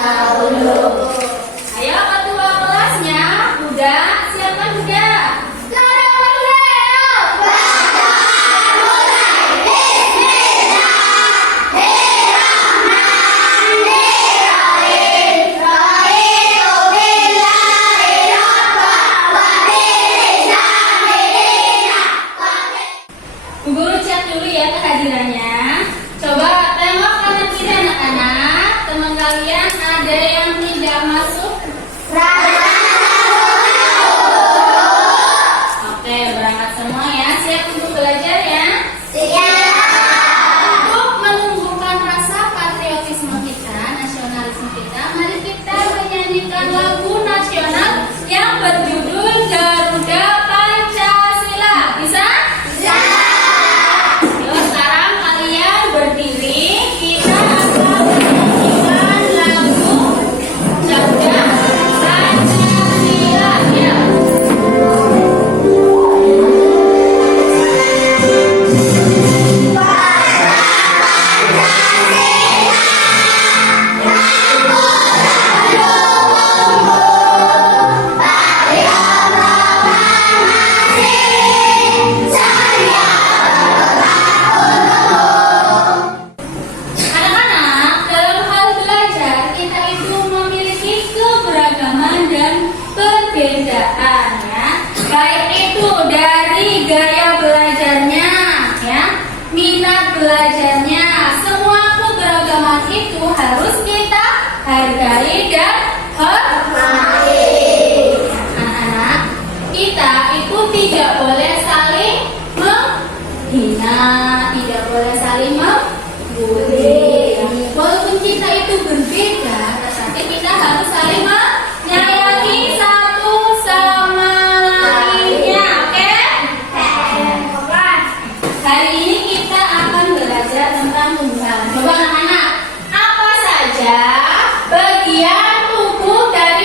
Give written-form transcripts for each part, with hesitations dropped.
Ayo ketua kelasnya, udah siapkan udah. Bu Guru cek dulu ya kehadirannya. Coba tengok kanan kiri anak-anak. Teman kalian ada yang tidak masuk? Oke, berangkat semua ya. Siap untuk belajar ya? Untuk menumbuhkan rasa patriotisme kita, nasionalisme kita, mari kita menyanyikan lagu nasional yang berjudul Garuda Pancasila. Bisa? Yuk, sekarang kalian berdiri. Kita akan menyanyikan lagu Garuda Pancasila. Ya. Anak-anak, dalam hal belajar kita itu memiliki keberagaman dan perbedaan ya. Baik itu dari gaya belajarnya ya, minat belajarnya, semua keberagaman itu harus kita hargai dan hormati. Anak-anak, kita itu tidak boleh saling menghina, tidak boleh saling membuli. Walaupun kita itu berbeda, tetapi kita harus saling menyayangi satu sama lainnya. Oke? Hari ini kita akan belajar tentang tumbuhan. Coba anak-anak, apa saja bagian tubuh dari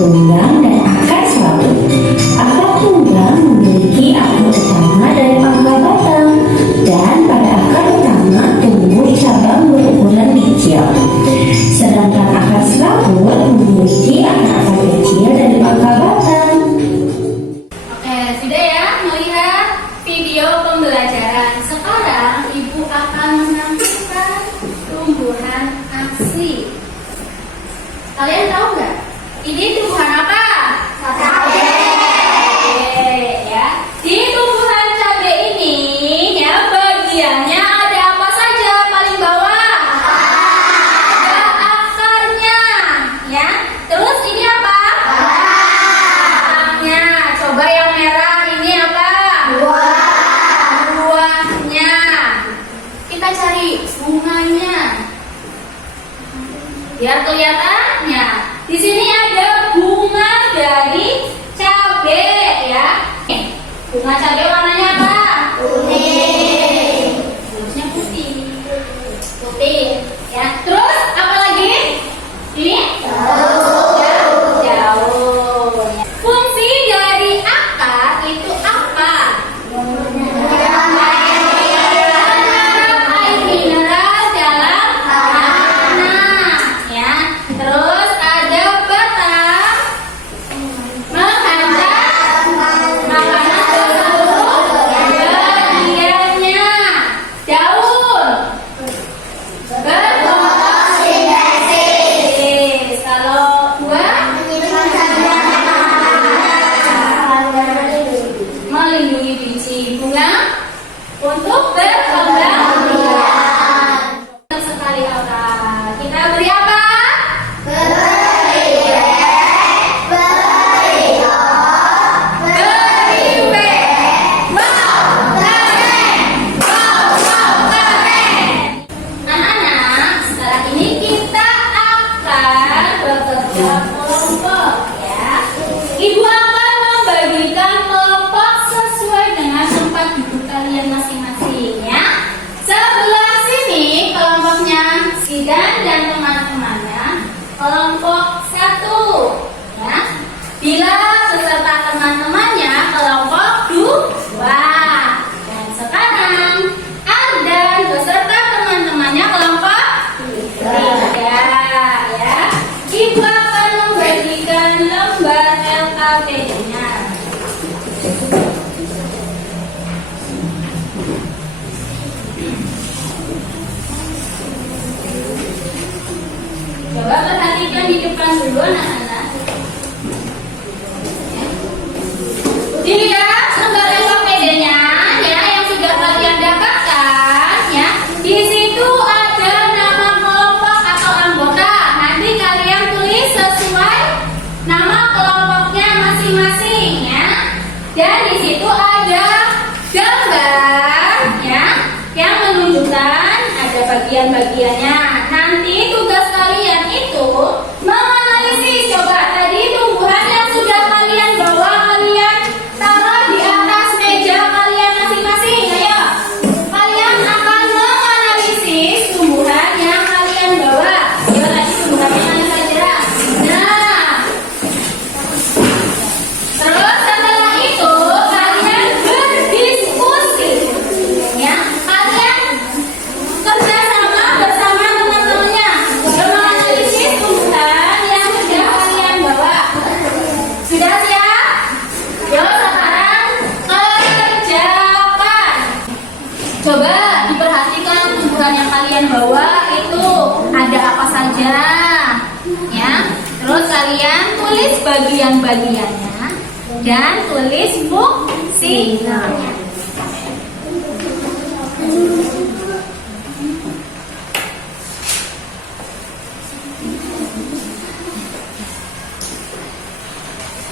tunggang, dan akar selaput. Akar tunggang memiliki akar utama dari pangkal batang, dan pada akar utama tumbuh cabang berukuran kecil. Sedangkan akar selaput memiliki akar-akar kecil dari pangkal batang. Oke, sudah ya melihat video pembelajaran. Sekarang Ibu akan menampilkan tumbuhan asli. Kalian tahu nggak? Ini tumbuhan apa? Cabai. Ya. Di tumbuhan cabai ini, ya bagiannya ada apa saja paling bawah? Ada akarnya, ya. Terus ini apa? Batangnya. Coba yang merah ini apa? Buahnya. Kita cari bunganya. Biar kelihatannya. Di sini ada bunga dari cabai, ya. Bunga cabai warnanya apa? Kuning. Harusnya putih. Putih, ya. Terus apa lagi? Ini? Daun. Ya. Fungsi dari akar itu apa? Air mineral dalam tanah, ya. Terus ada batang menghantar makanan ke seluruh bagiannya. Daun berfotosintesis. Kalau buah melindungi biji bunga untuk berkembang biak. Sekali apa? Kita beri apa? Anak-anak, setelah ini kita akan bekerja kelompok, ya. Ibu akan membagikan kelompok sesuai dengan tempat duduk kalian masing-masing, ya. Sebelah sini kelompoknya Sidan dan teman-temannya, kelompok 1, ya. Bila beserta teman-temannya kelompok 2. Dan sekarang Ardan beserta teman-temannya kelompok 3, ya. Ibu akan membagikan lembar LKPD-nya. Coba perhatikan di depan dulu anak-anak. Dilihat lembar LKPD-nya, ya, yang sudah kalian dapatkan, ya. Di situ ada nama kelompok atau anggota. Nanti kalian tulis sesuai nama kelompoknya masing-masing, ya. Dan di situ ada gambar, ya, yang menunjukkan ada bagian-bagiannya. Nanti tugas kalian itu menganalisis. Coba tadi tumbuhan yang sudah kalian bawa, kalian taruh di atas meja kalian masing-masing. Ayo, kalian akan menganalisis tumbuhan yang kalian bawa. Coba tadi tumbuhannya mana saja? Nah, terus setelah itu kalian berdiskusi, ya. Kalian kerjasama bersama teman-temannya untuk menganalisis tumbuhan yang sudah kalian bawa. Sudah siap? Yuk sekarang kerjakan. Coba diperhatikan tumbuhan yang kalian bawa itu ada apa saja, ya. Terus kalian tulis bagian-bagiannya dan tulis fungsinya.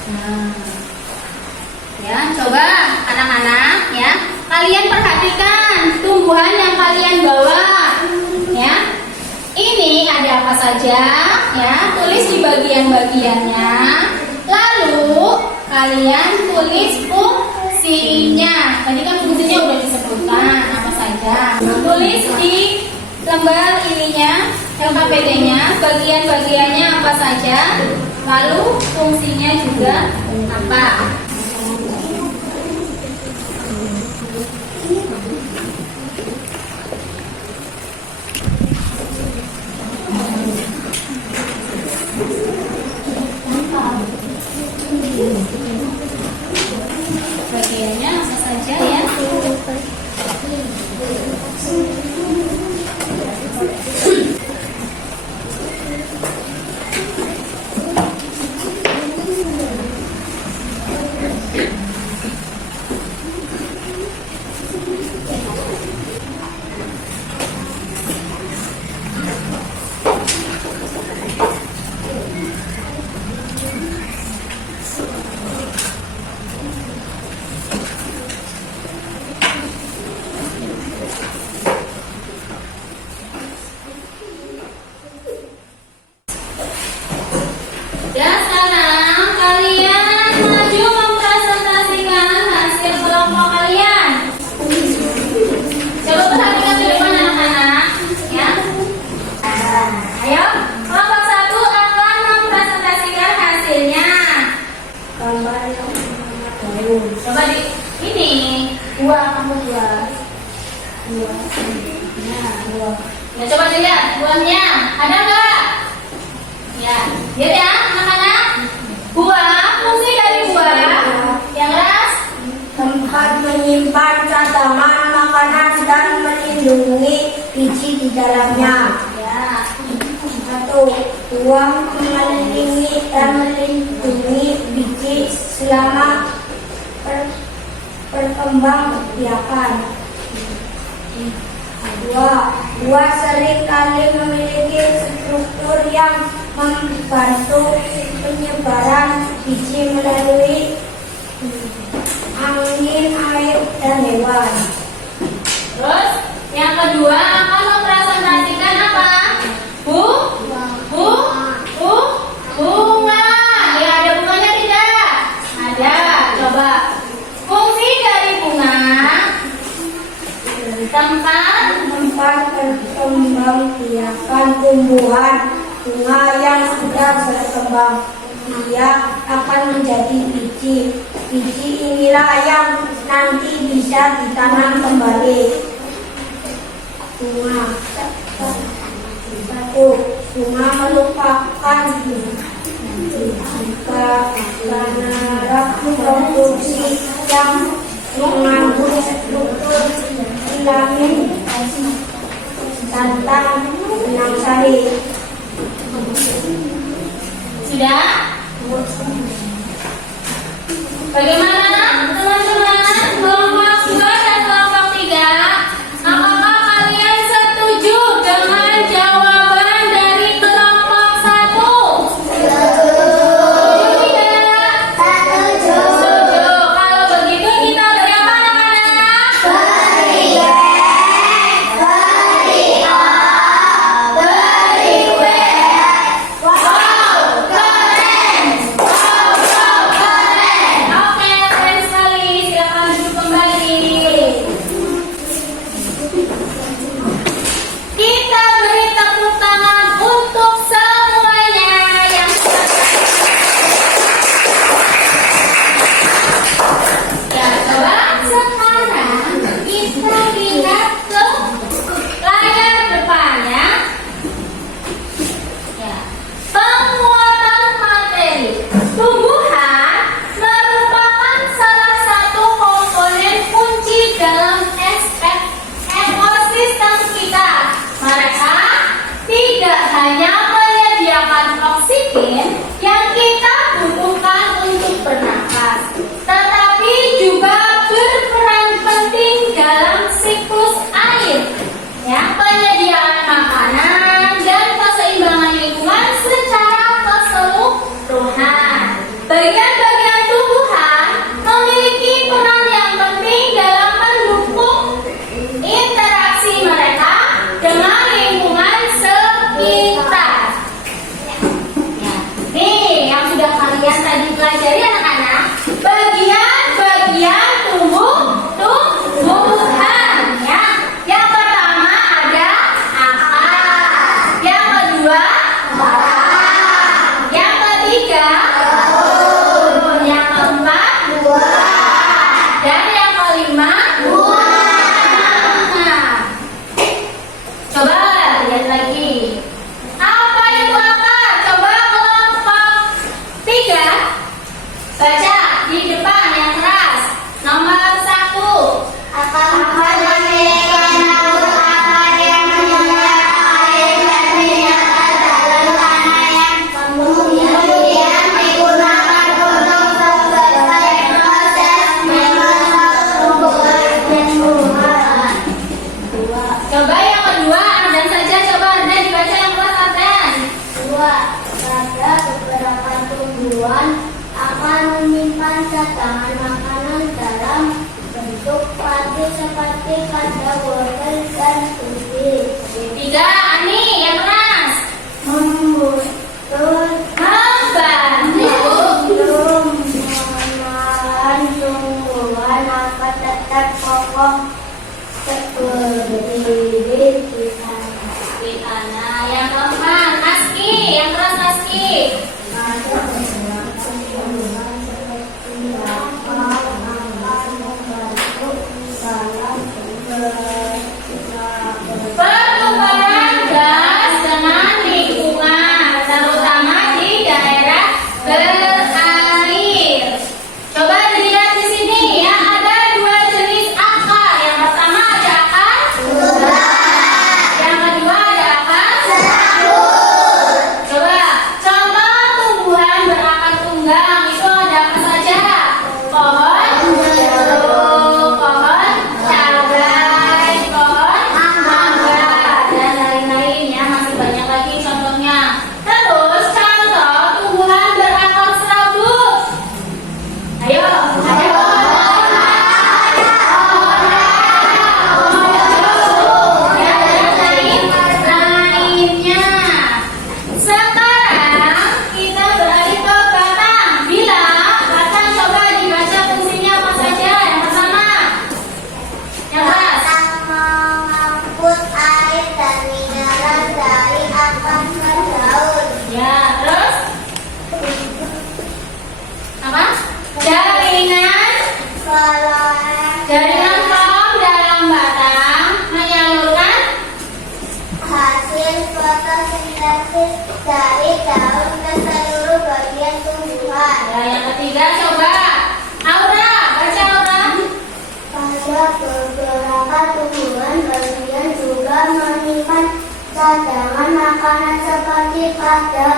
Nah, ya, coba anak-anak, ya, kalian perhatikan tumbuhan yang kalian bawa, ya. Ini ada apa saja, ya, tulis di bagian-bagiannya. Lalu kalian tulis fungsinya. Tadi kan fungsinya udah disebutkan apa saja. Tulis di lembar ininya, LKPD-nya, bagian-bagiannya apa saja, lalu fungsinya juga apa. Bagiannya apa saja ya? Ya, sekarang kalian maju mempresentasikan hasil kelompok kalian. Coba perhatikan di depan anak-anak, ya. Ayo, kelompok 1 akan mempresentasikan hasilnya. Gambar yang baru. Coba di ini, kamu dua. Ya, coba dilihat buahnya, ada nggak? Ya, lihat ya anak-anak. Buah, fungsi dari buah yang keras. Tempat menyimpan cadangan makanan dan melindungi biji di dalamnya. Ya, 1. Buah melindungi dan melindungi biji selama perkembangbiakan. 2. Buah seringkali memiliki struktur yang membantu penyebaran biji melalui angin, air, dan hewan. terus yang kedua akan mempresentasikan apa? Bunga. Ya, ada bunganya tidak? Ada. Coba. Fungsi dari bunga. Tempat Perkembangbiakan tumbuhan. Bunga yang sudah berkembang dia akan menjadi biji. Biji inilah yang nanti bisa ditanam kembali. Bunga. 1. Bunga merupakan reproduksi yang mengandung struktur filamen tentang benang sari. sudah? Bagaimana teman-teman? Kelompok 2 dan kelompok 3, apakah kalian setuju dengan jawaban dari kelompok 1? Setuju tidak? Setuju. Kalau begitu kita beri apa anak-anak? Oke, keren sekali. Silakan duduk kembali. Kita beri tepuk tangan untuk semuanya yang ya, coba sekarang kita lihat ke layar depannya. Ya. Penguatan materi. Tumbuhan merupakan salah satu komponen kunci dalam ekosistem kita. Mereka tidak hanya menyediakan oksigen yang kita butuhkan untuk bernapas, tetapi juga berperan penting dalam siklus air, ya, penyediaan makanan dan keseimbangan lingkungan secara keseluruhan. Bagian-bagian tumbuhan memiliki peran yang penting dalam mendukung interaksi mereka dengan lingkungan sekitar. Ya. Nih, yang sudah kalian tadi pelajari anak-anak, bagian-bagian tumbuhan. Ya. Yang pertama ada akar. tumbuhan akan menyimpan cadangan makanan dalam bentuk padi seperti pada wortel dan ubi. Tiga, Ani yang keras. Membantu menahan tumbuhan agar tetap kokoh berdiri di Nah, yang keempat, Aski, yang keras Aski. Pertukaran gas dengan lingkungan, terutama di daerah berair. Coba dilihat di sini ya, ada dua jenis akar. Yang pertama ada akar yang kedua ada akar Coba contoh tumbuhan berakar tunggang itu ada apa saja? Pohon jeruk, pohon cabai, pohon mangga, dan lain-lain ya, masih banyak lagi contohnya. Terus contoh tumbuhan berakar serabut. Ayo, ada pohon ya, dan lainnya. Sekarang kita beralih ke batang. Bila batang, coba dibaca fungsinya apa saja. Yang pertama, yang keras. mengangkut air dan mineral dari akar ke daun. Ya, terus apa? Jaringan kolom dalam batang menyalurkan Hasil fotosintesis dari daun ke seluruh bagian tumbuhan. ya. Yang ketiga, coba Aura, baca Aura. Pada beberapa tumbuhan bagian juga menyimpan cadangan makanan seperti pada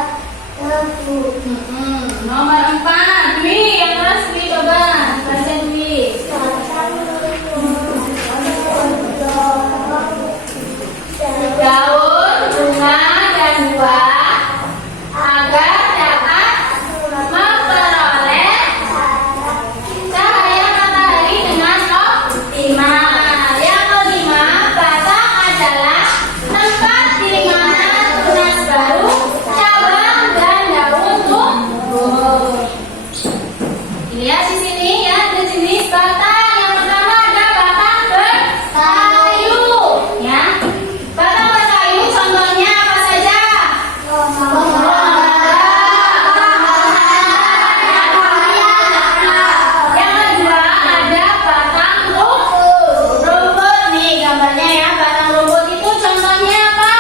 tebu. Nomor 4, Dwi, yang keras Dwi, coba baca Dwi. Daun, bunga, dan buah agar dapat memperoleh cahaya matahari dengan optimal. Yang kelima, batang adalah tempat di mana tunas baru, cabang, dan daun tumbuh. Lihat di sini ya, ada jenis batang. Yang pertama ada batang berkayu, ya. Batang berkayu contohnya apa saja? Yang kedua ada batang rumput nih gambarnya ya. Batang rumput itu contohnya apa?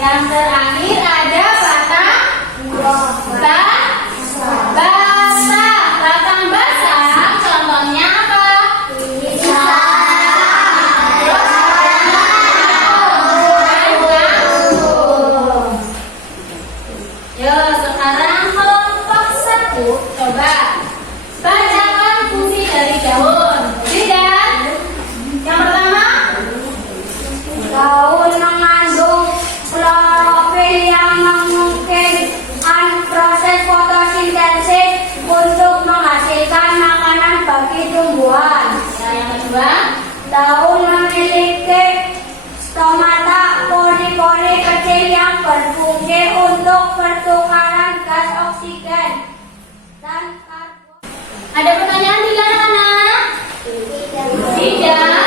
Yang terakhir ada batang basah. Batang basah contohnya apa? Yo, sekarang kelompok 1, coba bacakan fungsi dari daun. Lihat. Yang pertama, Daun mengandung klorofil yang memungkinkan proses fotosintesis untuk menghasilkan makanan bagi tumbuhan. ya, yang kedua, Daun memiliki stomata pori-pori kecil yang berfungsi untuk pertukaran gas oksigen dan karbon. ada pertanyaan tidak anak-anak? Tidak.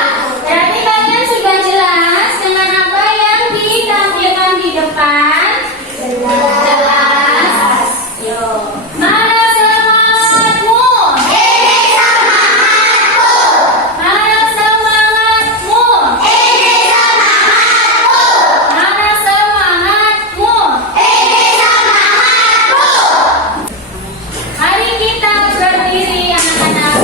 Berarti kalian sudah jelas dengan apa yang ditampilkan di depan? Jelas. Yo. Mana semangatmu? Ini semangatku. Mana semangatmu? Ini semangatku. Mana semangatmu? Ini semangatku. Mari kita berdiri anak-anak.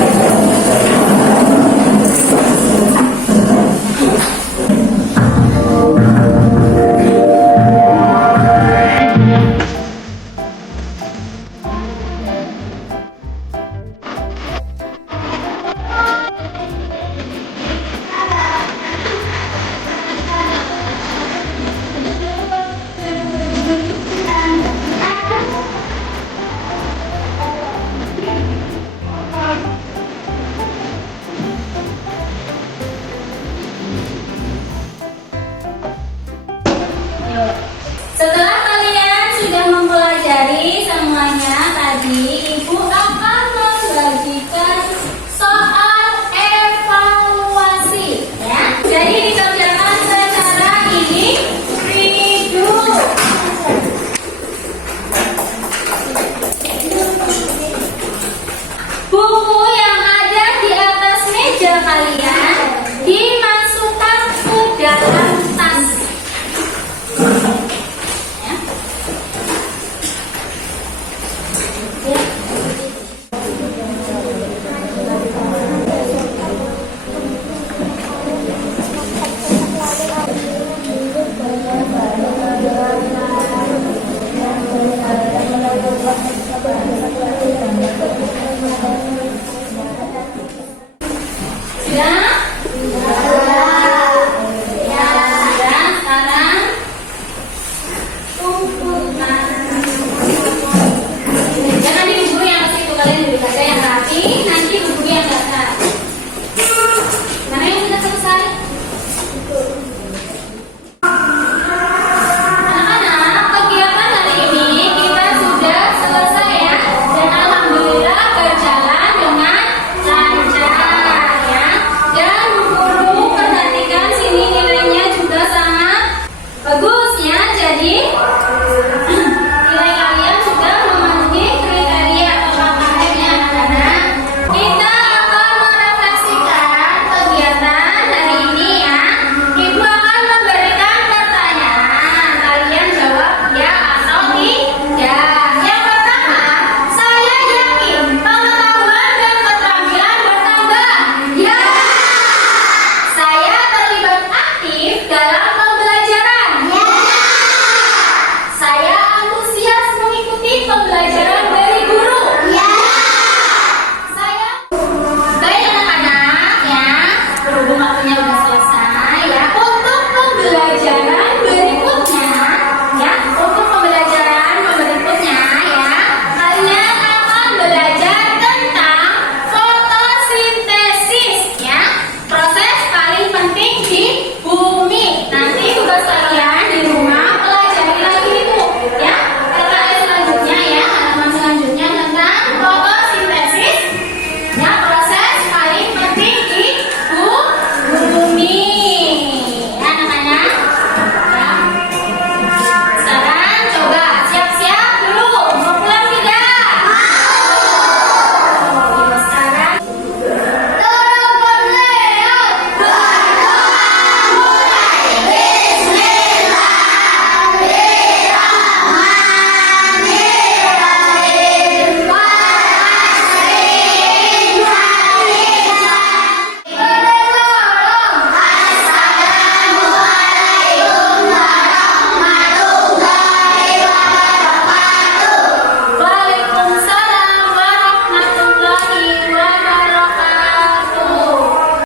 lagi